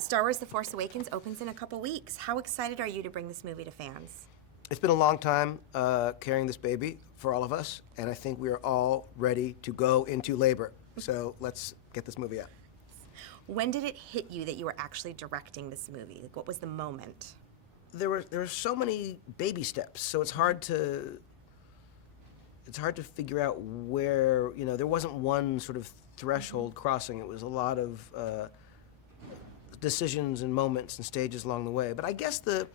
Star Wars The Force Awakens opens in a couple weeks. How excited are you to bring this movie to fans? It's been a long time carrying this baby for all of us, and I think we are all ready to go into labor. So let's get this movie out. When did it hit you that you were actually directing this movie? Like, what was the moment? There were so many baby steps, so it's hard to figure out where, there wasn't one sort of threshold crossing. It was a lot of decisions and moments and stages along the way. But I guess the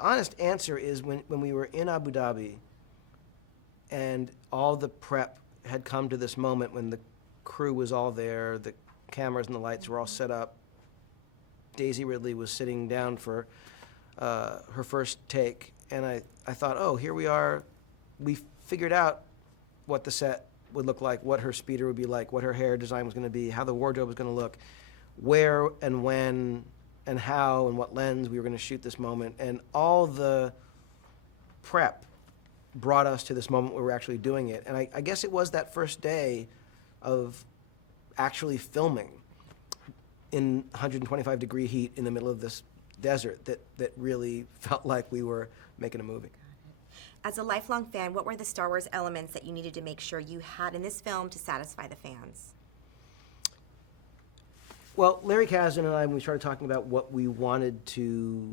honest answer is when we were in Abu Dhabi and all the prep had come to this moment when the crew was all there, the cameras and the lights were all set up. Daisy Ridley was sitting down for her first take, and I thought, oh, here we are. We figured out what the set would look like, what her speeder would be like, what her hair design was going to be, how the wardrobe was going to look, where and when and how and what lens we were going to shoot this moment. And all the prep brought us to this moment where we're actually doing it. And I guess it was that first day of actually filming in 125-degree heat in the middle of this desert that really felt like we were making a movie. As a lifelong fan, what were the Star Wars elements that you needed to make sure you had in this film to satisfy the fans? Well, Larry Kasdan and I, when we started talking about what we wanted to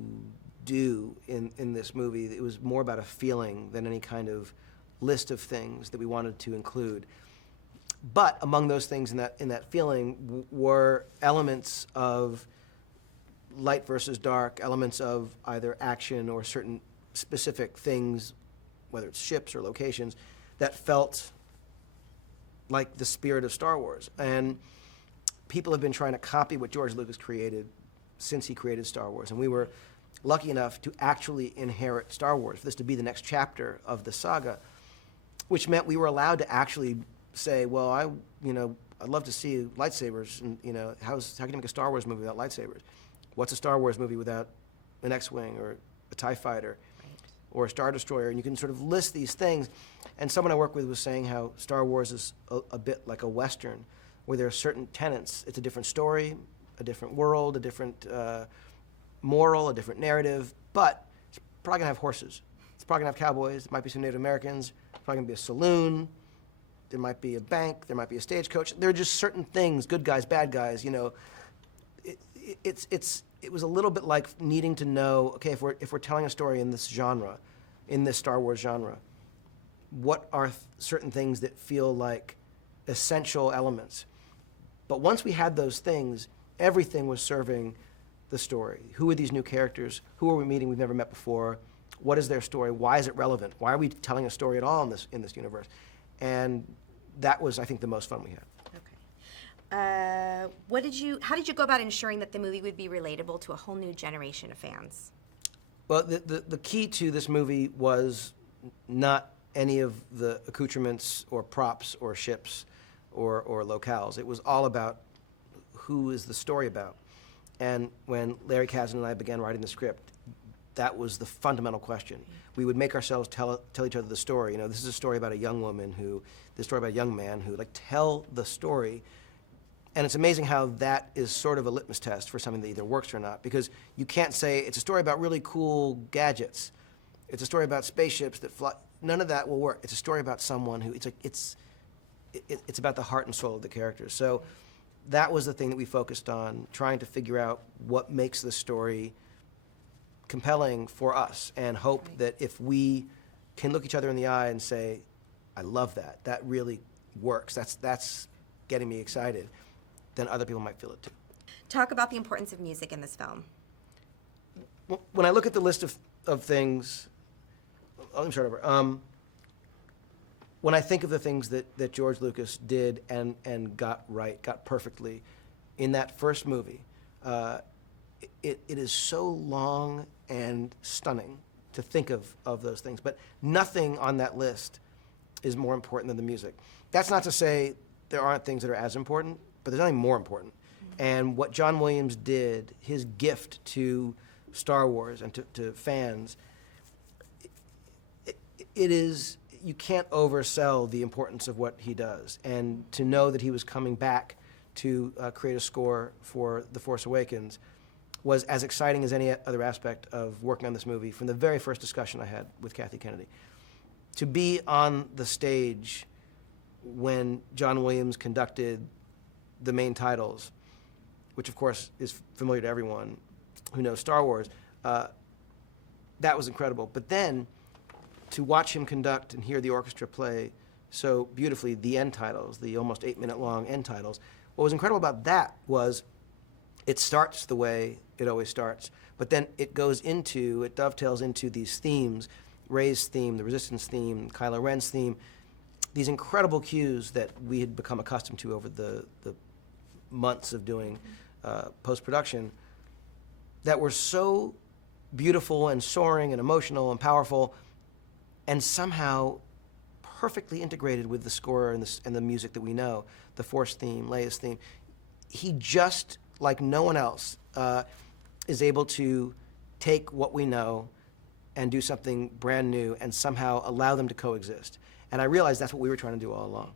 do in this movie, it was more about a feeling than any kind of list of things that we wanted to include. But among those things in that feeling were elements of light versus dark, elements of either action or certain specific things, whether it's ships or locations, that felt like the spirit of Star Wars. And people have been trying to copy what George Lucas created since he created Star Wars. And we were lucky enough to actually inherit Star Wars, for this to be the next chapter of the saga, which meant we were allowed to actually say, well, I'd love to see lightsabers, and how can you make a Star Wars movie without lightsabers? What's a Star Wars movie without an X-Wing or a TIE fighter or a Star Destroyer? And you can sort of list these things. And someone I work with was saying how Star Wars is a bit like a Western, where there are certain tenets. It's a different story, a different world, a different moral, a different narrative, but it's probably gonna have horses. It's probably gonna have cowboys. It might be some Native Americans. It's probably gonna be a saloon. There might be a bank. There might be a stagecoach. There are just certain things, good guys, bad guys. It was a little bit like needing to know, okay, if we're telling a story in this genre, in this Star Wars genre, what are certain things that feel like essential elements? But once we had those things, everything was serving the story. Who are these new characters? Who are we meeting we've never met before? What is their story? Why is it relevant? Why are we telling a story at all in this universe? And that was, I think, the most fun we had. Okay. How did you go about ensuring that the movie would be relatable to a whole new generation of fans? Well, the key to this movie was not any of the accoutrements or props or ships or locales. It was all about who is the story about. And when Larry Kasdan and I began writing the script, that was the fundamental question. We would make ourselves tell each other the story. This is a story about a young woman this story about a young man who, tell the story. And it's amazing how that is sort of a litmus test for something that either works or not, because you can't say it's a story about really cool gadgets. It's a story about spaceships that fly. None of that will work. It's a story about someone who, it's about the heart and soul of the characters. So that was the thing that we focused on, trying to figure out what makes the story compelling for us, and hope that if we can look each other in the eye and say, I love that, that really works, that's getting me excited, then other people might feel it too. Talk about the importance of music in this film. When I look at the list of things, let me start over. When I think of the things that George Lucas did and got right, got perfectly in that first movie, it is so long and stunning to think of those things. But nothing on that list is more important than the music. That's not to say there aren't things that are as important, but there's nothing more important. Mm-hmm. And what John Williams did, his gift to Star Wars and to fans, it is, you can't oversell the importance of what he does. And to know that he was coming back to create a score for The Force Awakens was as exciting as any other aspect of working on this movie from the very first discussion I had with Kathy Kennedy. To be on the stage when John Williams conducted the main titles, which of course is familiar to everyone who knows Star Wars, that was incredible. But then to watch him conduct and hear the orchestra play so beautifully the end titles, the almost 8-minute long end titles, what was incredible about that was it starts the way it always starts, but then it dovetails into these themes, Rey's theme, the Resistance theme, Kylo Ren's theme, these incredible cues that we had become accustomed to over the months of doing post-production that were so beautiful and soaring and emotional and powerful and somehow perfectly integrated with the score and the music that we know, the Force theme, Leia's theme. He just, like no one else, is able to take what we know and do something brand new and somehow allow them to coexist. And I realized that's what we were trying to do all along.